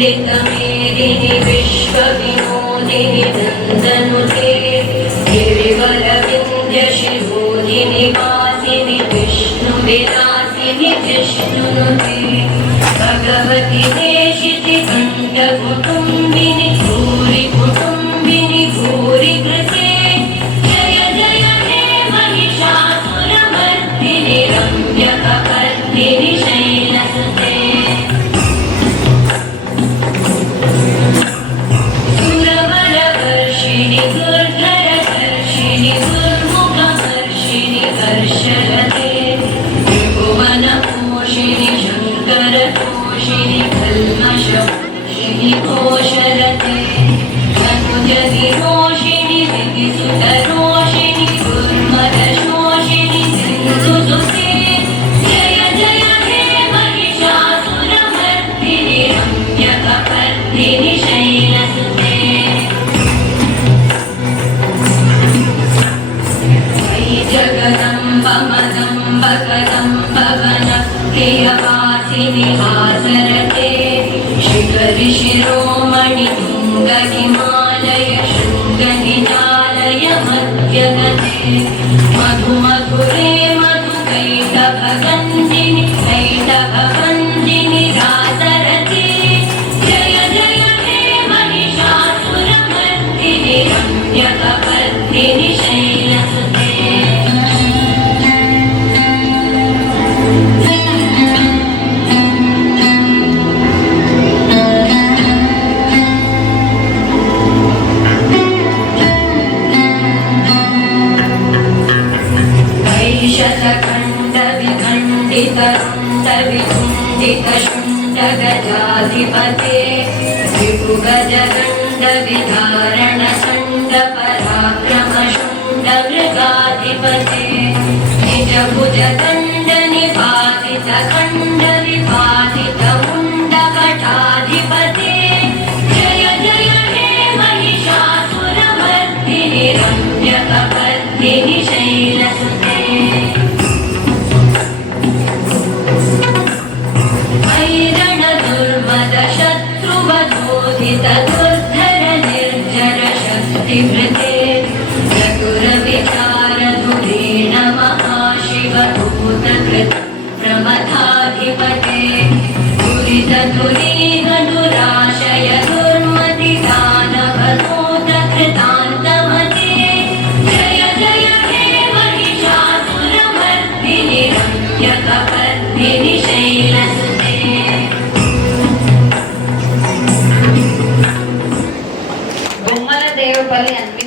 नन्दितमेदिनि विश्वविनोदिनि नन्दनुते गिरिवरविन्द्यशिरोधिनि वासिनि विष्णुविलासिनि जिष्णुनुते भगवति देशिति कण्ठकुटुम्बिनि भूरि कुटुम्बिनि भूरि कृते जय जय हे महिषासुरमर्दिनि रम्यकपर्दिनि शैलसुते सुरवरवर्षिणि दुर्धरवर्षिणि दुर्मुखवर्षिणि हर्षरते त्रिभुवनपोषिणि शङ्करतोषिणि कल्मषपोषिणि घोषरते अनुजनिरोषिणि विधिसुतरोषिणि दुर्मदशोषिणि सिन्धुसुते जय जय हे महिषासुरमर्दिनि रम्यकपर्दिनि शैलसुते जगदम्ब मदम्ब कदम्ब वनप्रियवासिनि हासरते शिखरि शिरोमणि तुङ्ग हिमालय शृङ्गनिजालय मध्यगते मधु मधुरे मधुकैटभगन्धिनि कैटभगन्धिनि रासरते जय जय हे महिषासुरमर्दिनि रम्यकपर्दिनि शैलसुते शतखण्डविखण्डितरुण्डवितुण्डितशुण्डगजाधिपते विभुगजगण्डविधारणशुण्डपराक्रमशुण्डमृगाधिपते निजभुजदण्डनिपातितखण्डविपातितमुण्डकटाधिपते जय जय हे महिषासुरमर्दिनि रम्यकपर्दिनि शैलसुते शत्रुवधोदित दुर्धर निर्जर शक्तिभृते चतुरविचारधुरेण महाशिवभूतकृत प्रमथाधिपते दुरितधुरीहनुराशय दुर्मतिदानवधूतकृतान्तमते जय जय हे महिषासुरमर्दिनि रम्यकपर्दिनि शैलसुते देवपल्ली